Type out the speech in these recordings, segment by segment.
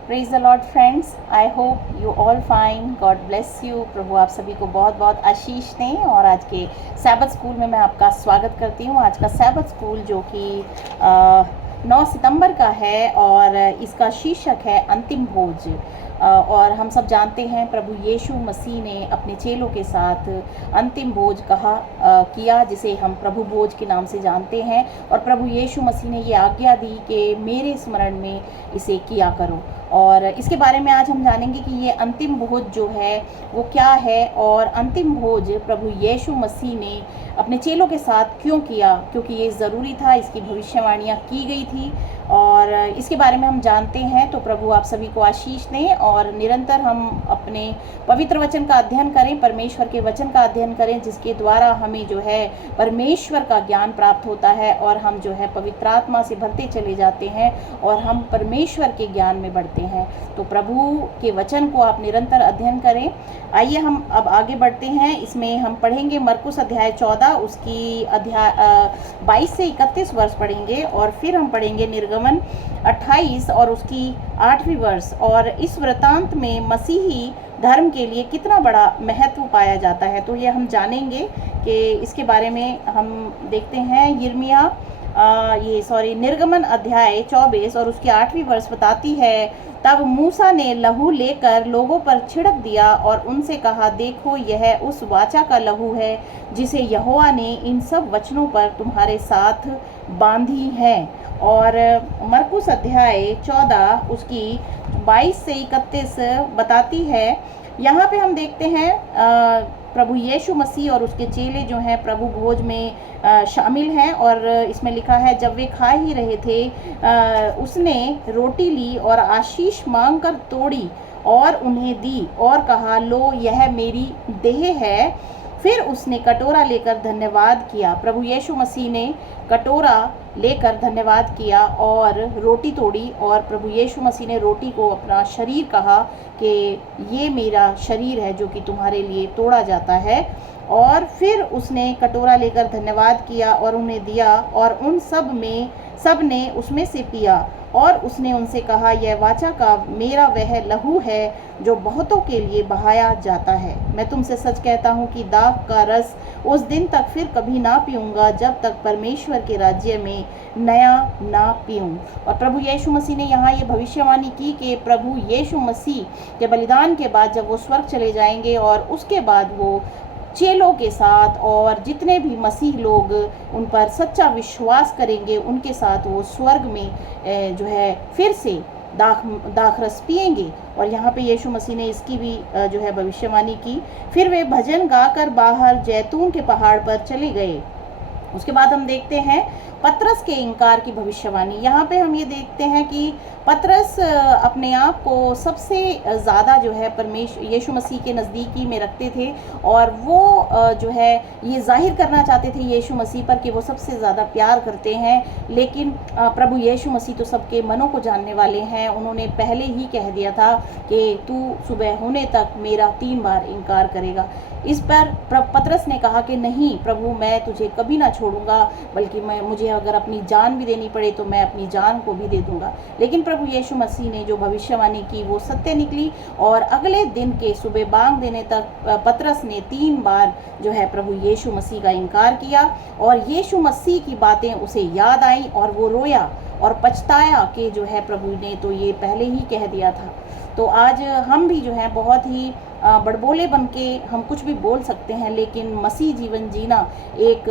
Praise the lord friends, I hope you all fine, God bless you. प्रभु आप सभी को बहुत बहुत आशीष दें। और आज के सैबत स्कूल में मैं आपका स्वागत करती हूँ। आज का सैबत स्कूल जो कि 9 सितंबर का है और इसका शीर्षक है अंतिम भोज। और हम सब जानते हैं प्रभु यीशु मसीह ने अपने चेलों के साथ अंतिम भोज किया, जिसे हम प्रभु भोज के नाम से जानते हैं। और प्रभु यीशु मसीह ने ये आज्ञा दी कि मेरे स्मरण में इसे किया करो। और इसके बारे में आज हम जानेंगे कि ये अंतिम भोज जो है वो क्या है, और अंतिम भोज प्रभु यीशु मसीह ने अपने चेलों के साथ क्यों किया, क्योंकि ये ज़रूरी था, इसकी भविष्यवाणियाँ की गई थी। और इसके बारे में हम जानते हैं। तो प्रभु आप सभी को आशीष दें और निरंतर हम अपने पवित्र वचन का अध्ययन करें, परमेश्वर के वचन का अध्ययन करें, जिसके द्वारा हमें जो है परमेश्वर का ज्ञान प्राप्त होता है और हम जो है पवित्र आत्मा से भरते चले जाते हैं और हम परमेश्वर के ज्ञान में बढ़ते हैं। तो प्रभु के वचन को आप निरंतर अध्ययन करें। आइए हम अब आगे बढ़ते हैं। इसमें हम पढ़ेंगे मरकुस अध्याय 14, उसकी अध्याय 22 से 31 वर्ष पढ़ेंगे, और फिर हम पढ़ेंगे निर्गमन 28 और उसकी 8वीं वर्ष। और इस वृतांत में मसीही धर्म के लिए कितना बड़ा महत्व पाया जाता है, तो ये हम जानेंगे कि इसके बारे में हम देखते हैं। निर्गमन अध्याय 24 और उसकी 8वीं वर्ष बताती है, तब मूसा ने लहू लेकर लोगों पर छिड़क दिया और उनसे कहा, देखो यह उस वाचा का लहू है जिसे यहोवा ने इन सब वचनों पर तुम्हारे साथ बांधी है। और मरकुस अध्याय 14 उसकी 22 से 31 बताती है। यहाँ पे हम देखते हैं प्रभु यीशु मसीह और उसके चेले जो हैं प्रभु भोज में शामिल हैं। और इसमें लिखा है, जब वे खा ही रहे थे उसने रोटी ली और आशीष मांगकर तोड़ी और उन्हें दी और कहा, लो यह मेरी देह है। फिर उसने कटोरा लेकर धन्यवाद किया। प्रभु यीशु मसीह ने कटोरा लेकर धन्यवाद किया और रोटी तोड़ी, और प्रभु यीशु मसीह ने रोटी को अपना शरीर कहा कि ये मेरा शरीर है जो कि तुम्हारे लिए तोड़ा जाता है। और फिर उसने कटोरा लेकर धन्यवाद किया और उन्हें दिया, और उन सब ने उसमें से पिया। और उसने उनसे कहा, यह वाचा का मेरा वह लहू है जो बहुतों के लिए बहाया जाता है। मैं तुमसे सच कहता हूँ कि दाख का रस उस दिन तक फिर कभी ना पीऊँगा जब तक परमेश्वर के राज्य में नया ना पीऊँ। और प्रभु यीशु मसीह ने यहाँ ये भविष्यवाणी की कि प्रभु यीशु मसीह के बलिदान के बाद जब वो स्वर्ग चले जाएंगे और उसके बाद वो चेलों के साथ और जितने भी मसीह लोग उन पर सच्चा विश्वास करेंगे उनके साथ वो स्वर्ग में जो है फिर से दाख रस पिएंगे। और यहाँ पे यीशु मसीह ने इसकी भी जो है भविष्यवाणी की। फिर वे भजन गाकर बाहर जैतून के पहाड़ पर चले गए। उसके बाद हम देखते हैं पतरस के इनकार की भविष्यवाणी। यहाँ पे हम ये देखते हैं कि पतरस अपने आप को सबसे ज़्यादा जो है यीशु मसीह के नज़दीकी में रखते थे, और वो जो है ये जाहिर करना चाहते थे यीशु मसीह पर कि वो सबसे ज़्यादा प्यार करते हैं। लेकिन प्रभु यीशु मसीह तो सबके मनों को जानने वाले हैं। उन्होंने पहले ही कह दिया था कि तू सुबह होने तक मेरा 3 बार इनकार करेगा। इस पर पतरस ने कहा कि नहीं प्रभु, मैं तुझे कभी ना छोड़ूंगा, बल्कि मुझे अगर अपनी जान भी देनी पड़े तो मैं अपनी जान को भी दे दूंगा। लेकिन प्रभु यीशु मसीह ने जो भविष्यवाणी की वो सत्य निकली, और अगले दिन के सुबह बांग देने तक पतरस ने 3 बार जो है प्रभु यीशु मसीह का इनकार किया। और यीशु मसीह की बातें उसे याद आई और वो रोया और पछताया कि जो है प्रभु ने तो ये पहले ही कह दिया था। तो आज हम भी जो है बहुत ही बड़बोले बन के हम कुछ भी बोल सकते हैं, लेकिन मसीह जीवन जीना एक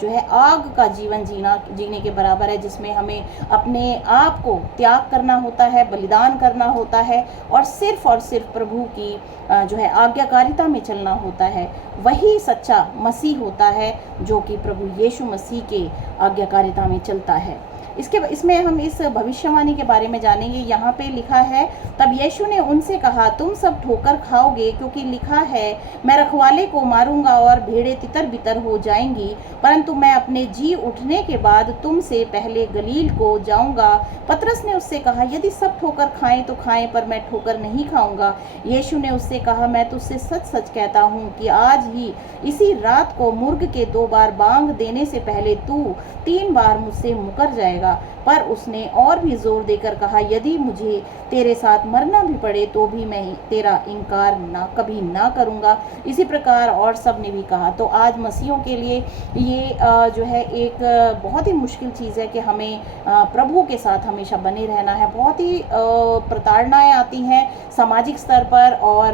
जो है आग का जीवन जीने के बराबर है, जिसमें हमें अपने आप को त्याग करना होता है, बलिदान करना होता है, और सिर्फ प्रभु की जो है आज्ञाकारिता में चलना होता है। वही सच्चा मसीह होता है जो कि प्रभु यीशु मसीह के आज्ञाकारिता में चलता है। इसमें हम इस भविष्यवाणी के बारे में जानेंगे। यहाँ पे लिखा है, तब यीशु ने उनसे कहा, तुम सब ठोकर खाओगे, क्योंकि लिखा है, मैं रखवाले को मारूंगा और भेड़ें तितर बितर हो जाएंगी, परंतु मैं अपने जी उठने के बाद तुमसे पहले गलील को जाऊंगा। पतरस ने उससे कहा, यदि सब ठोकर खाएं तो खाएं, पर मैं ठोकर नहीं खाऊंगा। यीशु ने उससे कहा, मैं तुझसे सच सच कहता हूँ कि आज ही इसी रात को मुर्ग के 2 बार बांग देने से पहले तू 3 बार मुझसे मुकर जाएगा। जाएगा। पर उसने और भी जोर देकर कहा, यदि मुझे तेरे साथ मरना भी पड़े तो भी मैं तेरा इनकार कभी ना करूँगा। इसी प्रकार और सब ने भी कहा। तो आज मसीहों के लिए ये जो है एक बहुत ही मुश्किल चीज़ है कि हमें प्रभु के साथ हमेशा बने रहना है। बहुत ही प्रताड़नाएं आती हैं सामाजिक स्तर पर, और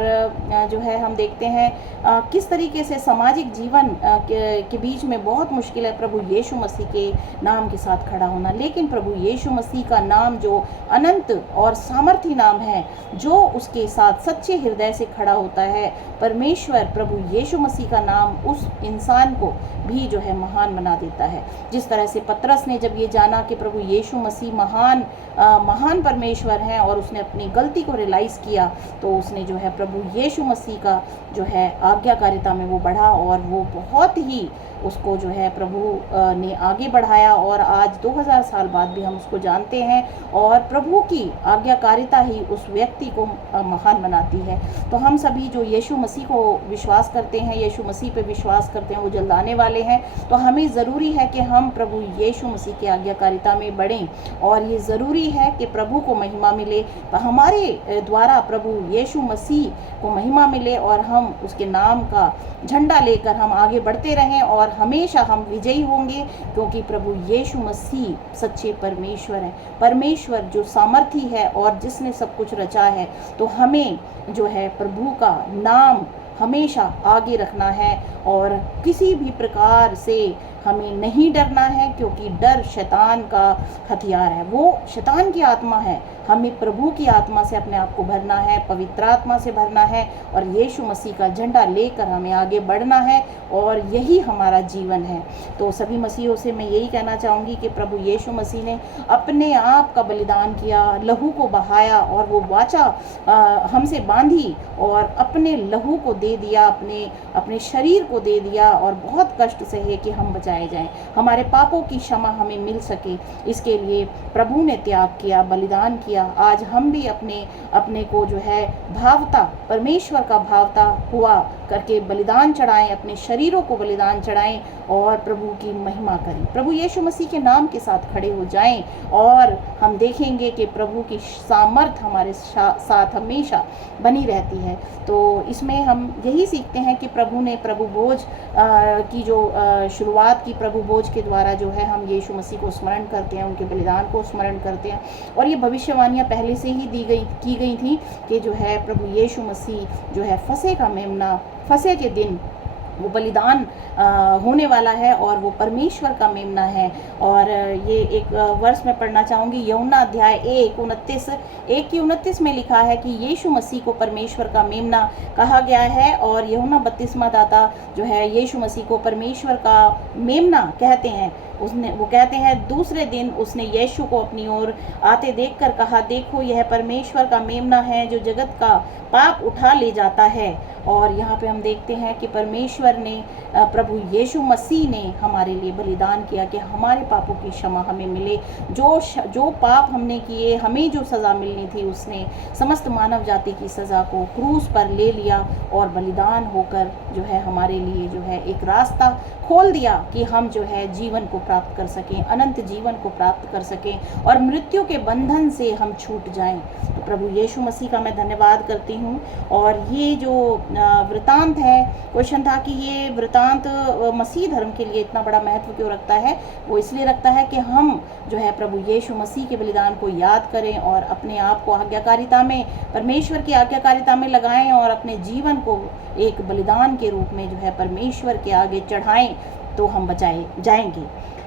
जो है हम देखते हैं किस तरीके से सामाजिक जीवन के बीच में बहुत मुश्किल है प्रभु यीशु मसीह के नाम के साथ खड़ा होना। लेकिन प्रभु यीशु मसीह का नाम जो अनंत और सामर्थी नाम है, जो उसके साथ सच्चे हृदय से खड़ा होता है, परमेश्वर प्रभु यीशु मसीह का नाम उस इंसान को भी जो है महान बना देता है। जिस तरह से पतरस ने जब ये जाना कि प्रभु यीशु मसीह महान परमेश्वर हैं, और उसने अपनी गलती को रियलाइज़ किया, तो उसने जो है प्रभु यीशु मसीह का जो है आज्ञाकारिता में वो बढ़ा, और वो बहुत ही उसको जो है प्रभु ने आगे बढ़ाया। और आज 2000 साल बाद भी हम उसको जानते हैं, और प्रभु की आज्ञाकारिता ही उस व्यक्ति को महान बनाती है। तो हम सभी जो यीशु मसीह को विश्वास करते हैं, यीशु मसीह पे विश्वास करते हैं, वो जल्द आने वाले हैं, तो हमें ज़रूरी है कि हम प्रभु यीशु मसीह की आज्ञाकारिता में बढ़ें। और ये ज़रूरी है कि प्रभु को महिमा मिले, हमारे द्वारा प्रभु यीशु मसीह को महिमा मिले, और हम उसके नाम का झंडा लेकर हम आगे बढ़ते रहें, और हमेशा हम विजयी होंगे, क्योंकि प्रभु यीशु मसीह सच्चे परमेश्वर हैं, परमेश्वर जो सामर्थी है और जिसने सब कुछ रचा है। तो हमें जो है प्रभु का नाम हमेशा आगे रखना है, और किसी भी प्रकार से हमें नहीं डरना है, क्योंकि डर शैतान का हथियार है, वो शैतान की आत्मा है। हमें प्रभु की आत्मा से अपने आप को भरना है, पवित्र आत्मा से भरना है, और यीशु मसीह का झंडा लेकर हमें आगे बढ़ना है, और यही हमारा जीवन है। तो सभी मसीहों से मैं यही कहना चाहूँगी कि प्रभु यीशु मसीह ने अपने आप का बलिदान किया, लहू को बहाया, और वो वाचा हमसे बांधी, और अपने लहू को दे दिया, अपने शरीर को दे दिया, और बहुत कष्ट सहे कि हम बचाए जाएं, हमारे पापों की क्षमा हमें मिल सके। इसके लिए प्रभु ने त्याग किया, बलिदान किया। आज हम भी अपने को जो है भावता, परमेश्वर का भावता हुआ करके बलिदान चढ़ाएं, अपने शरीरों को बलिदान चढ़ाएं, और प्रभु की महिमा करें, प्रभु यीशु मसीह के नाम के साथ खड़े हो जाएं, और हम देखेंगे कि प्रभु की सामर्थ हमारे साथ हमेशा बनी रहती है। तो इसमें हम यही सीखते हैं कि प्रभु ने प्रभु भोज की जो शुरुआत की, प्रभु भोज के द्वारा जो है हम यीशु मसीह को स्मरण करते हैं, उनके बलिदान को स्मरण करते हैं। और ये भविष्यवाणियाँ पहले से ही की गई थी कि जो है प्रभु यीशु मसीह जो है फसह का मेमना, फसह के दिन वो बलिदान होने वाला है, और वो परमेश्वर का मेमना है। और ये एक वर्ष में पढ़ना चाहूँगी, यूहन्ना अध्याय 1:29 में लिखा है कि यीशु मसीह को परमेश्वर का मेमना कहा गया है, और यूहन्ना बपतिस्मा दाता जो है यीशु मसीह को परमेश्वर का मेमना कहते हैं। वो कहते हैं, दूसरे दिन उसने यीशु को अपनी ओर आते देखकर कहा, देखो यह परमेश्वर का मेमना है जो जगत का पाप उठा ले जाता है। और यहाँ पे हम देखते हैं कि परमेश्वर ने, प्रभु यीशु मसीह ने हमारे लिए बलिदान किया कि हमारे पापों की क्षमा हमें मिले। जो पाप हमने किए, हमें जो सज़ा मिलनी थी, उसने समस्त मानव जाति की सज़ा को क्रूस पर ले लिया, और बलिदान होकर जो है हमारे लिए जो है एक रास्ता खोल दिया कि हम जो है जीवन को प्राप्त कर सकें, अनंत जीवन को प्राप्त कर सकें, और मृत्यु के बंधन से हम छूट जाएं। तो प्रभु यीशु मसीह का मैं धन्यवाद करती हूँ। और ये जो वृतांत है, क्वेश्चन था कि ये वृतांत मसीह धर्म के लिए इतना बड़ा महत्व क्यों रखता है? वो इसलिए रखता है कि हम जो है प्रभु यीशु मसीह के बलिदान को याद करें, और अपने आप को आज्ञाकारिता में, परमेश्वर की आज्ञाकारिता में लगाएं, और अपने जीवन को एक बलिदान के रूप में जो है परमेश्वर के आगे चढ़ाएं, तो हम बचाए जाएंगे।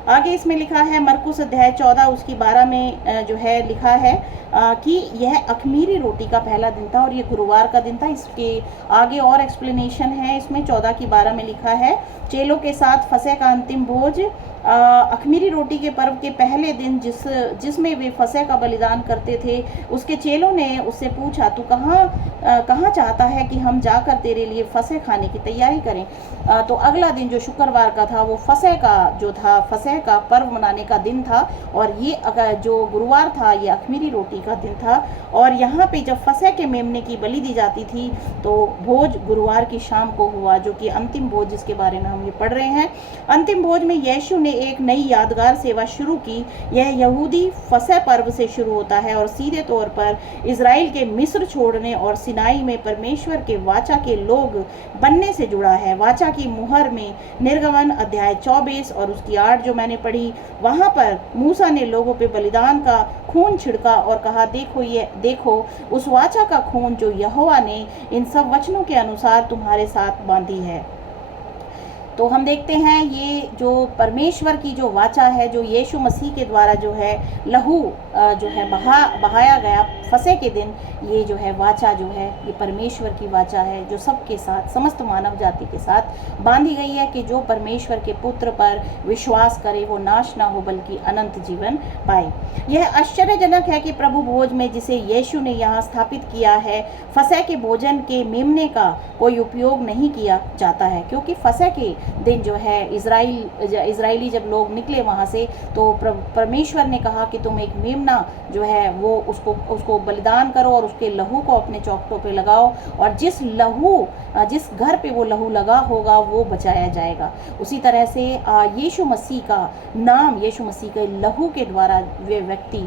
आगे इसमें लिखा है मरकुस अध्याय 14 उसकी 12 में जो है लिखा है कि यह अख़मीरी रोटी का पहला दिन था, और ये गुरुवार का दिन था। इसके आगे और एक्सप्लेनेशन है, इसमें 14 की 12 में लिखा है, चेलों के साथ फसह का अंतिम भोज, अख़मीरी रोटी के पर्व के पहले दिन जिसमें वे फसह का बलिदान करते थे। उसके चेलों ने उससे पूछा, तू कहाँ चाहता है कि हम जाकर तेरे लिए फसह खाने की तैयारी करें? तो अगला दिन जो शुक्रवार का था, वो फसह का पर्व मनाने का दिन था, और ये जो गुरुवार था, ये अख़मीरी रोटी का दिन था। और यहाँ पे जब फसह के मेमने की बलि दी जाती थी, तो भोज गुरुवार की शाम को हुआ, जो कि अंतिम भोज जिसके बारे में हम ये पढ़ रहे हैं। अंतिम भोज में यीशु ने एक नई यादगार सेवा शुरू की। यह यहूदी फसह पर्व से शुरू होता है और सीधे तौर पर इज़राइल के मिस्र छोड़ने और सिनाई में परमेश्वर के वाचा के लोग बनने से जुड़ा है। वाचा की मुहर में निर्गमन अध्याय 24 और उसकी 8 जो मैंने पढ़ी, वहाँ पर मूसा ने लोगों पे बलिदान का खून छिड़का और कहा, देखो उस वाचा का खून जो यहोवा ने इन सब वचनों के अनुसार तुम्हारे साथ बांधी है। तो हम देखते हैं ये जो परमेश्वर की जो वाचा है, जो यीशु मसीह के द्वारा जो है लहू जो है बहाया गया फसह के दिन, ये जो है वाचा जो है ये परमेश्वर की वाचा है जो सबके साथ, समस्त मानव जाति के साथ बांधी गई है कि जो परमेश्वर के पुत्र पर विश्वास करे वो नाश ना हो बल्कि अनंत जीवन पाए। यह आश्चर्यजनक है कि प्रभु भोज में जिसे यीशु ने यहाँ स्थापित किया है, फसह के भोजन के मेमने का कोई उपयोग नहीं किया जाता है, क्योंकि फसह के दिन जो है इजराइली जब लोग निकले वहाँ से, तो परमेश्वर ने कहा कि तुम एक मेमना जो है वो उसको बलिदान करो और उसके लहू को अपने चौखटों पे लगाओ, और जिस घर पे वो लहू लगा होगा वो बचाया जाएगा। उसी तरह से यीशु मसीह का नाम, यीशु मसीह के लहू के द्वारा वे व्यक्ति,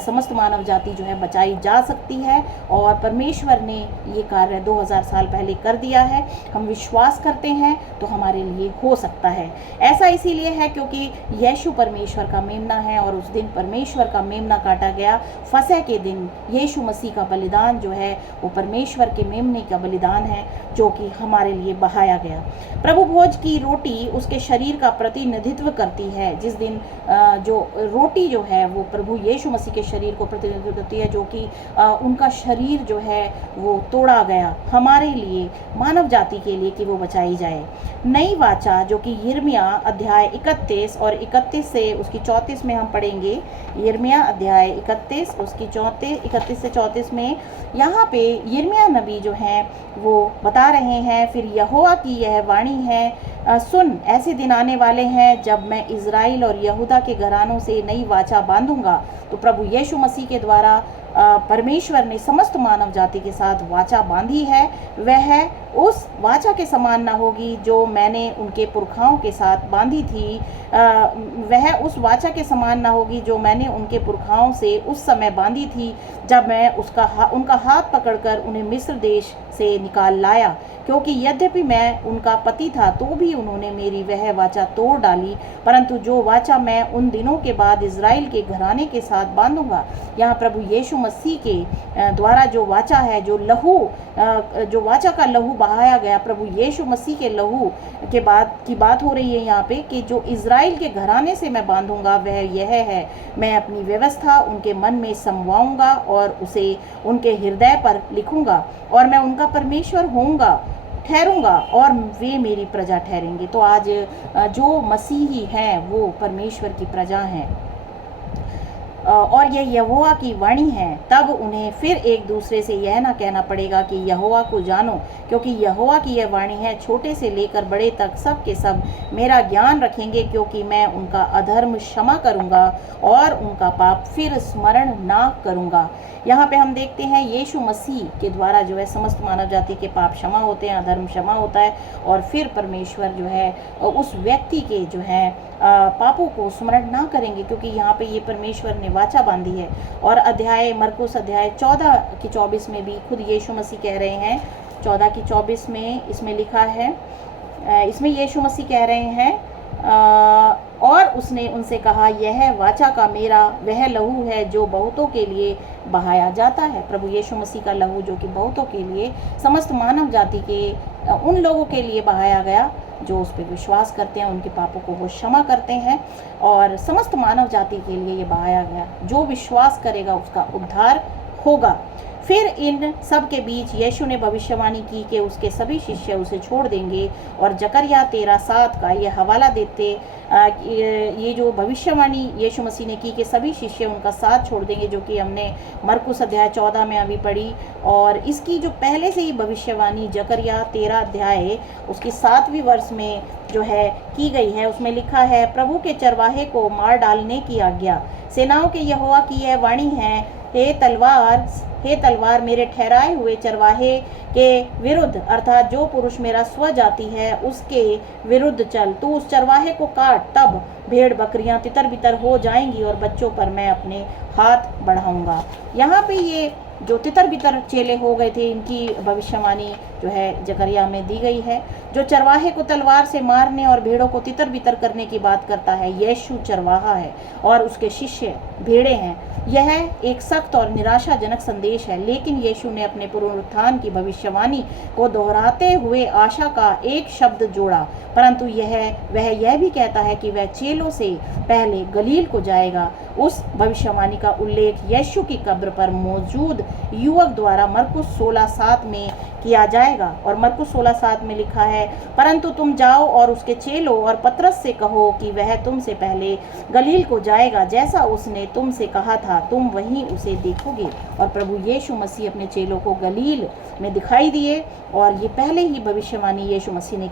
समस्त मानव जाति जो है बचाई जा सकती है, और परमेश्वर ने ये कार्य 2000 साल पहले कर दिया है। हम विश्वास करते हैं तो हमारे लिए हो सकता है। ऐसा इसीलिए है क्योंकि यीशु परमेश्वर का मेमना है, और उस दिन परमेश्वर का मेमना काटा गया। फसह के दिन यीशु मसीह का बलिदान जो है वो परमेश्वर के मेमने का बलिदान है जो कि हमारे लिए बहाया गया। प्रभु भोज की रोटी उसके शरीर का प्रतिनिधित्व करती है। जिस दिन जो रोटी जो है वो प्रभु यीशु मसीह के शरीर को प्रतिनिधित्व करती है, जो कि उनका शरीर जो है वो तोड़ा गया हमारे लिए, मानव जाति के लिए, कि वो बचाई जाए। नई वाचा जो कि यिर्मयाह अध्याय 31 और 31 से उसकी 34 में हम पढ़ेंगे। यिर्मयाह अध्याय 31 उसकी 31 से 34 में यहाँ पे यिर्मयाह नबी जो हैं वो बता रहे हैं, फिर यहोवा की यह वाणी है, सुन, ऐसे दिन आने वाले हैं जब मैं इज़राइल और यहूदा के घरानों से नई वाचा बांधूंगा। तो प्रभु यीशु मसीह के द्वारा परमेश्वर ने समस्त मानव जाति के साथ वाचा बांधी है। वह उस वाचा के समान न होगी जो मैंने उनके पुरखाओं के साथ बांधी थी। वह उस वाचा के समान न होगी जो मैंने उनके पुरखाओं से उस समय बांधी थी जब मैं उनका हाथ पकड़कर उन्हें मिस्र देश से निकाल लाया, क्योंकि यद्यपि मैं उनका पति था तो भी उन्होंने मेरी वह वाचा तोड़ डाली, परंतु जो वाचा मैं उन दिनों के बाद इज़राइल के घराने के साथ बांधूंगा। यहाँ प्रभु यीशु मसीह के द्वारा जो वाचा है, जो वाचा का लहू बहाया गया, प्रभु यीशु मसीह के लहू की बात हो रही है यहाँ पे, कि जो इज़राइल के घराने से मैं बांधूंगा वह यह है, मैं अपनी व्यवस्था उनके मन में समवाऊंगा और उसे उनके हृदय पर लिखूंगा, और मैं उनका परमेश्वर ठहरूंगा और वे मेरी प्रजा ठहरेंगे। तो आज जो मसीही हैं वो परमेश्वर की प्रजा हैं, और यह यहोवा की वाणी है। तब उन्हें फिर एक दूसरे से यह ना कहना पड़ेगा कि यहोवा को जानो, क्योंकि यहोवा की यह वाणी है, छोटे से लेकर बड़े तक सब के सब मेरा ज्ञान रखेंगे, क्योंकि मैं उनका अधर्म क्षमा करूंगा और उनका पाप फिर स्मरण ना करूंगा। यहाँ पे हम देखते हैं यीशु मसीह के द्वारा जो है समस्त मानव जाति के पाप क्षमा होते हैं, अधर्म क्षमा होता है, और फिर परमेश्वर जो है उस व्यक्ति के जो है पापों को स्मरण ना करेंगे, क्योंकि यहाँ पे ये परमेश्वर ने वाचा बांधी है। और मरकुस अध्याय 14 की 24 में भी खुद यीशु मसीह कह रहे हैं, 14 की 24 में इसमें लिखा है, इसमें यीशु मसीह कह रहे हैं, और उसने उनसे कहा, यह वाचा का मेरा वह लहू है जो बहुतों के लिए बहाया जाता है। प्रभु यीशु मसीह का लहू जो कि बहुतों के लिए, समस्त मानव जाति के उन लोगों के लिए बहाया गया जो उस पर विश्वास करते हैं, उनके पापों को वो क्षमा करते हैं, और समस्त मानव जाति के लिए ये बहाया गया। जो विश्वास करेगा उसका उद्धार होगा। फिर इन सब के बीच यीशु ने भविष्यवाणी की कि उसके सभी शिष्य उसे छोड़ देंगे, और जकरिया 13:7 का ये हवाला देते, ये जो भविष्यवाणी यीशु मसीह ने की कि सभी शिष्य उनका साथ छोड़ देंगे, जो कि हमने मरकुस अध्याय 14 में अभी पढ़ी, और इसकी जो पहले से ही भविष्यवाणी जकरिया 13 अध्याय उसकी 7वीं वर्ष में जो है की गई है, उसमें लिखा है, प्रभु के चरवाहे को मार डालने की आज्ञा, सेनाओं के यहोवा की यह वाणी है, हे तलवार मेरे ठहराए हुए चरवाहे के विरुद्ध, अर्थात जो पुरुष मेरा स्वजाति है उसके विरुद्ध चल। तू उस चरवाहे को काट, तब भेड़ बकरियां तितर बितर हो जाएंगी और बच्चों पर मैं अपने हाथ बढ़ाऊंगा। यहाँ पे ये जो तितर बितर चेले हो गए थे, इनकी भविष्यवाणी जो है जकरिया में दी गई है। जो चरवाहे को तलवार से मारने और भेड़ों को तितर बितर करने की बात करता है, यीशु चरवाहा है और उसके शिष्य भेड़े हैं। यह एक सख्त और निराशाजनक संदेश है, लेकिन यीशु ने अपने पुनरुत्थान की भविष्यवाणी को दोहराते हुए आशा का एक शब्द जोड़ा, परंतु वह यह भी कहता है कि वह चेलों से पहले गलील को जाएगा। उस भविष्यवाणी का उल्लेख यीशु की कब्र पर मौजूद युवक द्वारा मरकुस 16:7 में किया जाएगा, और मरकुस 16:7 में लिखा है, परंतु तुम जाओ और उसके चेलों और पतरस से कहो कि वह तुमसे पहले गलील को जाएगा, जैसा उसने तुमसे कहा था, तुम वहीं उसे देखोगे। और प्रभु यीशु मसीह अपने चेलों को गलील में दिखाई दिए, और ये पहले ही भविष्यवाणी यीशु मसीह ने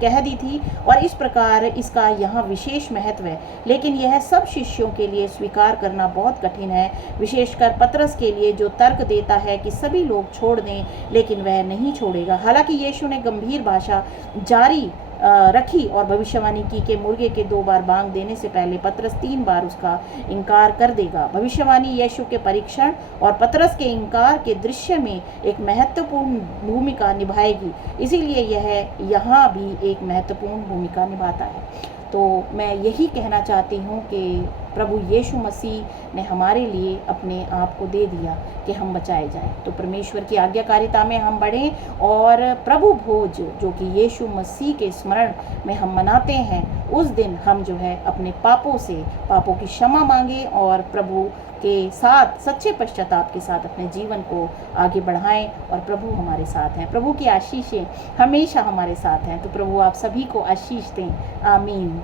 कह दी थी, और इस प्रकार इसका यहाँ विशेष महत्व है। लेकिन यह सब शिष्यों के लिए स्वीकार करना बहुत कठिन है, विशेषकर पतरस के लिए, जो तर्क देता है कि सभी लोग छोड़ दें, लेकिन वह नहीं छोड़ेगा। हालांकि यीशु ने गंभीर भाषा जारी रखी और भविष्यवाणी की कि मुर्गे के 2 बार बांग देने से पहले पतरस 3 बार उसका इनकार कर देगा। भविष्यवाणी यीशु के परीक्षण और पतरस के इनकार के दृश्य में एक महत्वपूर्ण भूमिका निभाएगी, इसीलिए यह यहाँ भी एक महत्वपूर्ण भूमिका निभाता है। तो मैं यही कहना चाहती हूँ कि प्रभु यीशु मसीह ने हमारे लिए अपने आप को दे दिया कि हम बचाए जाएं। तो परमेश्वर की आज्ञाकारिता में हम बढ़ें और प्रभु भोज जो कि यीशु मसीह के स्मरण में हम मनाते हैं, उस दिन हम जो है अपने पापों की क्षमा मांगें और प्रभु के साथ सच्चे पश्चाताप के साथ अपने जीवन को आगे बढ़ाएं। और प्रभु हमारे साथ हैं, प्रभु की आशीषें हमेशा हमारे साथ हैं। तो प्रभु आप सभी को आशीष दें। आमीन।